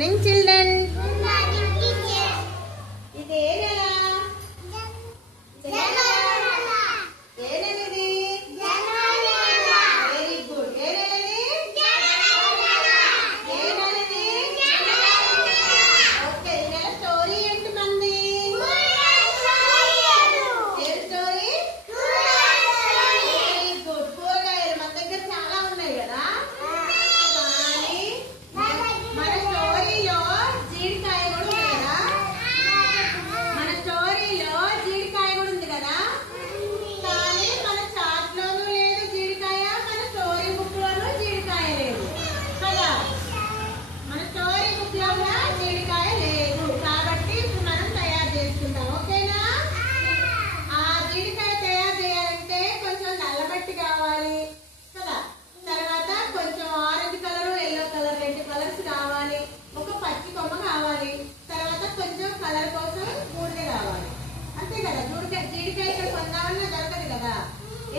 Morning, children. Good morning, teacher. This is very good. Okay, this story and Mandi. Story? Very good. Poor guy, మన దగ్గర చాలా ఉన్నాయి కదా.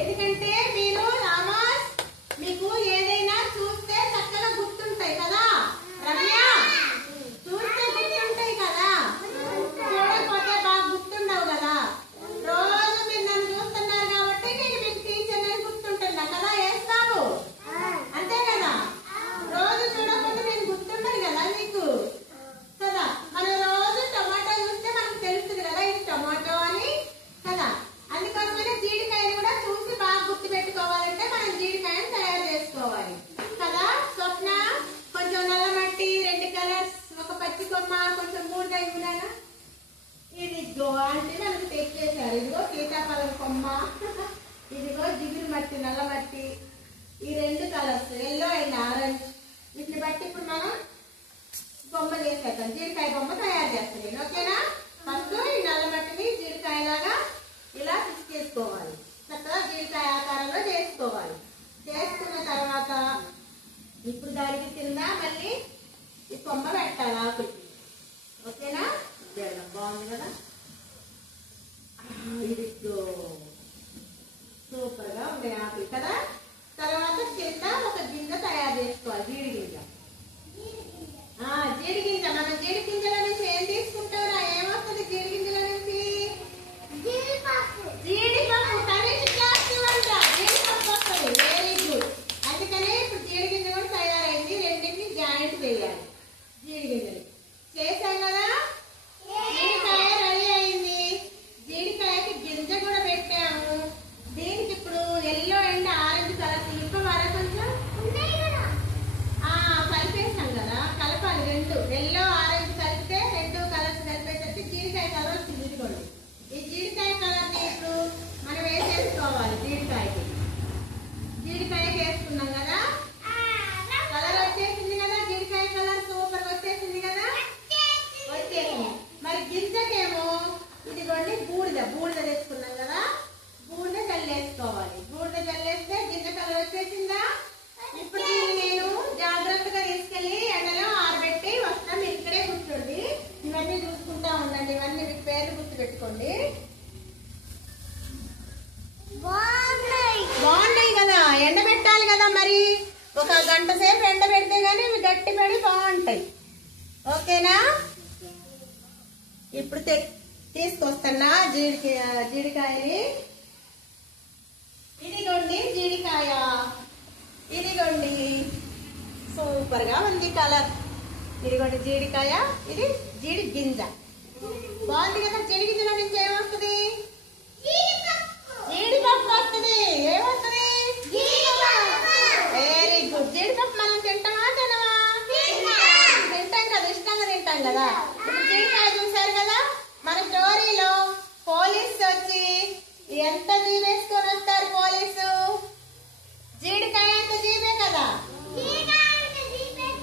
ఎందుకంటే మీరు రామాస్ మీకు ఏదైనా చూస్తే చక్కగా గుర్తుంటాయి కదా రమ్య చూస్తే గుర్తుంటాయి కదా చూడకపోతే బాగా గుర్తుండవు కదా రోజు మీరు నన్ను చూస్తున్నారు కాబట్టి నేను మీకు టీచర్ అని గుర్తుంటున్నా కదా వేస్తావు అంతే కదా రోజు చూడకపోతే నేను గుర్తుండదు కదా మీకు కదా మనం రోజు టమాటో చూస్తే మనకు తెలుస్తుంది కదా ఇది టమాటో అని కదా అందుకోసమే జీడికాయని కూడా చూసి బాగా గుర్తు పెట్టుకోవాలంటే మనం జీడికాయని తయారు చేసుకోవాలి కదా స్వప్న కొంచెం నల్ల మట్టి 2 కలర్స్ ఒక పచ్చి కొమ్మ కొంచెం బూడిద ఇవ్వనా ఇదిగో అంటే మనకు తెచ్చేసారు ఇదిగో సీతాఫలం కొమ్మ ఇదిగో జిగురు మట్టి నల్ల మట్టి ఈ 2 కలర్స్ ఎల్లో అండ్ ఆరెంజ్ వీటిని బట్టి ఇప్పుడు మనం బొమ్మ చేసేద్దాం జీడికాయ బొమ్మ తయారు చేస్తాం నేను ఓకేనా ఫస్ట్ ఈ నల్ల మట్టిని జీడికాయలాగా ఇలా తీసుకోవాలి చక్కగా జీడికాయ ఆకారంలో చేసుకోవాలి చేసుకున్న తర్వాత ఇప్పుడు దానికి కింద మళ్ళీ ఈ కొమ్మ పెట్టాలి ఆకుకి ఓకేనా బాగుంది కదా ఇది సూపర్ గా ఉంది ఆకులు కదా తర్వాత కింద ఒక గింజ తయారు చేసుకోవాలి జీడి గింజ జీడి గింజ మనం జీడి గింజల నుంచి ఏం తీసుకుంటారా ఏమొస్తుంది జీడి గింజల నుంచి జీడిపప్పు కనీసం చేస్తుందంట జీడిపప్పు వస్తుంది వెరీ గుడ్ అందుకనే ఇప్పుడు జీడి గింజ కూడా తయారైంది రెండింటిని జాయింట్ చేయాలి జీడి గింజలు చేసాం కదా జీడికాయ రెడీ అయింది జీడికాయకి గింజ కూడా పెట్టాము దీనికి ఇప్పుడు ఎల్లో అండ్ ఆరెంజ్ కలర్స్ ఇవ్వవారా కొంచెం కలిపేసాం కదా కలపాలి 2 ఎల్లో ఆరెంజ్ కలిపితే 2 కలర్స్ కలిపేసరికి జీడికాయ కలర్ వచ్చింది ఇదిగోండి ఈ జీడికాయ కలర్ ని ఇప్పుడు మనం వేసేసుకోవాలి జీడికాయకి వేసుకున్నాం కదా కలర్ వచ్చేసింది కదా జీడికాయ కలర్ సూపర్ వచ్చేసింది కదా వచ్చేసింది మరి గింజకేమో ఇదిగోండి బూడిద వేసుకున్నాం కదా బూడిద జల్లేసుకోవాలి బూడిద జల్లేస్తే గింజ కలర్ వచ్చేసిందా ఇప్పుడు దీన్ని నేను జాగ్రత్తగా తీసుకెళ్లి ఎండలో ఆరబెట్టి వస్తా మీరు ఇక్కడే కూర్చోండి ఇవన్నీ చూసుకుంటా ఉండండి ఇవన్నీ మీకు పేర్లు గుర్తు పెట్టుకోండి బాగున్నాయి కదా ఎండబెట్టాలి కదా మరి 1 గంట సేపు ఎండబెడితే గానీ ఇవి గట్టి పడి బాగుంటాయి ఓకేనా ఇప్పుడు తీసుకొస్తున్నా జీడికాయని ఇదిగోండి జీడికాయ ఇదిగోండి సూపర్ గా ఉంది కలర్ ఇదిగోండి జీడికాయ ఇది జీడి గింజ బాగుంది కదా జీడి గింజలో నుంచి ఏమొస్తుంది జీడిపప్పు వస్తుంది ఏమొస్తుంది వెరీ గుడ్ జీడిపప్పు మనం తింటామా తినవా తింటాం కదా ఇష్టంగా తింటాం కదా ఇప్పుడు జీడికాయ చూసారు కదా మన స్టోరీలో పోలీసు వచ్చి ఎంత జీవేసుకొని వస్తారు పోలీసు జీడికాయ ఎంత జీవే కదా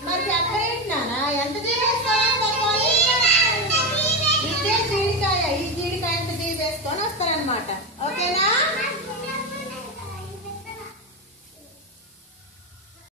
మరి చెప్పలేంటున్నానా ఎంత జీవేసుకోవాలి పోలీసు ఇదే జీడికాయ ఈ జీడికాయ ఎంత జీవేసుకొని వస్తారనమాట